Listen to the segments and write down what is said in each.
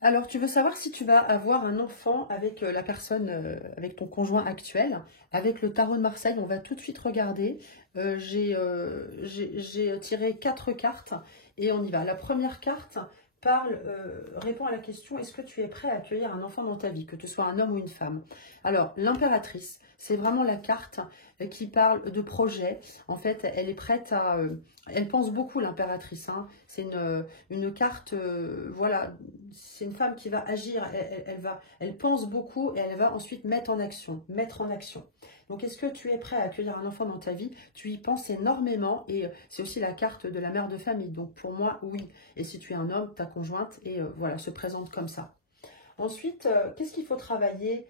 Alors, tu veux savoir si tu vas avoir un enfant avec la personne, avec ton conjoint actuel. Avec le tarot de Marseille, on va tout de suite regarder. J'ai tiré 4 cartes et on y va. La première carte répond à la question, est-ce que tu es prêt à accueillir un enfant dans ta vie, que tu sois un homme ou une femme? Alors, l'impératrice, c'est vraiment la carte qui parle de projet. En fait, elle est prête à... elle pense beaucoup, l'impératrice, hein. C'est une carte, voilà, c'est une femme qui va agir, elle pense beaucoup et elle va ensuite mettre en action, Donc, est-ce que tu es prêt à accueillir un enfant dans ta vie? Tu y penses énormément et c'est aussi la carte de la mère de famille. Donc, pour moi, oui. Et si tu es un homme, ta conjointe et voilà, se présente comme ça. Ensuite, qu'est-ce qu'il faut travailler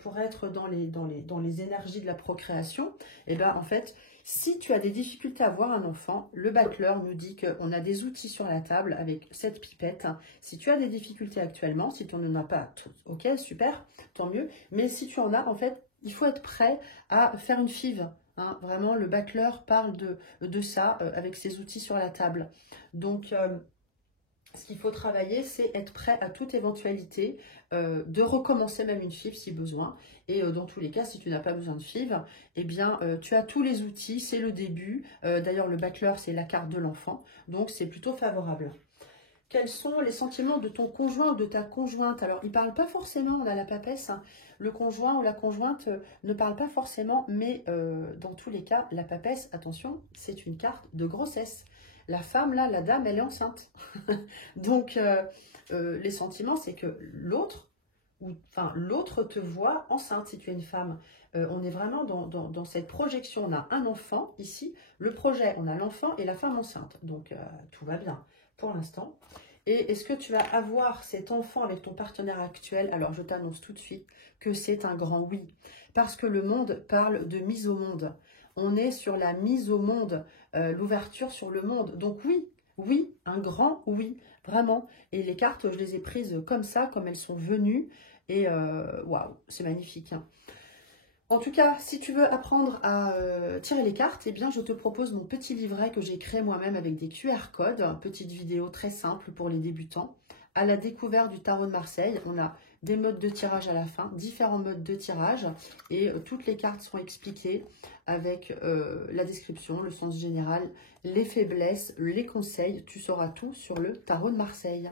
pour être dans les énergies de la procréation? Eh bien, en fait, si tu as des difficultés à avoir un enfant, le battleur nous dit qu'on a des outils sur la table avec cette pipette. Si tu as des difficultés actuellement, si tu n'en as pas, ok, super, tant mieux. Mais si tu en as, en fait, il faut être prêt à faire une FIV. Hein. Vraiment, le battleur parle de ça avec ses outils sur la table. Donc, ce qu'il faut travailler, c'est être prêt à toute éventualité, de recommencer même une FIV si besoin. Et dans tous les cas, si tu n'as pas besoin de FIV, eh bien, tu as tous les outils, c'est le début. D'ailleurs, le battleur, c'est la carte de l'enfant, donc c'est plutôt favorable. Quels sont les sentiments de ton conjoint ou de ta conjointe? Alors, il ne parle pas forcément, on a la papesse, hein. Le conjoint ou la conjointe ne parle pas forcément, mais dans tous les cas, la papesse, attention, c'est une carte de grossesse. La femme, là, la dame, elle est enceinte. Donc, les sentiments, c'est que l'autre te voit enceinte si tu es une femme. On est vraiment dans cette projection. On a un enfant ici, le projet, on a l'enfant et la femme enceinte. Donc, tout va bien pour l'instant. Et est-ce que tu vas avoir cet enfant avec ton partenaire actuel? Alors, je t'annonce tout de suite que c'est un grand oui. Parce que le monde parle de mise au monde. On est sur la mise au monde, l'ouverture sur le monde. Donc oui, oui, un grand oui, vraiment. Et les cartes, je les ai prises comme ça, comme elles sont venues. Et waouh, c'est magnifique, hein. En tout cas, si tu veux apprendre à tirer les cartes, eh bien, je te propose mon petit livret que j'ai créé moi-même avec des QR codes, une petite vidéo très simple pour les débutants. À la découverte du tarot de Marseille, on a des modes de tirage à la fin, différents modes de tirage, et toutes les cartes sont expliquées avec la description, le sens général, les faiblesses, les conseils. Tu sauras tout sur le tarot de Marseille.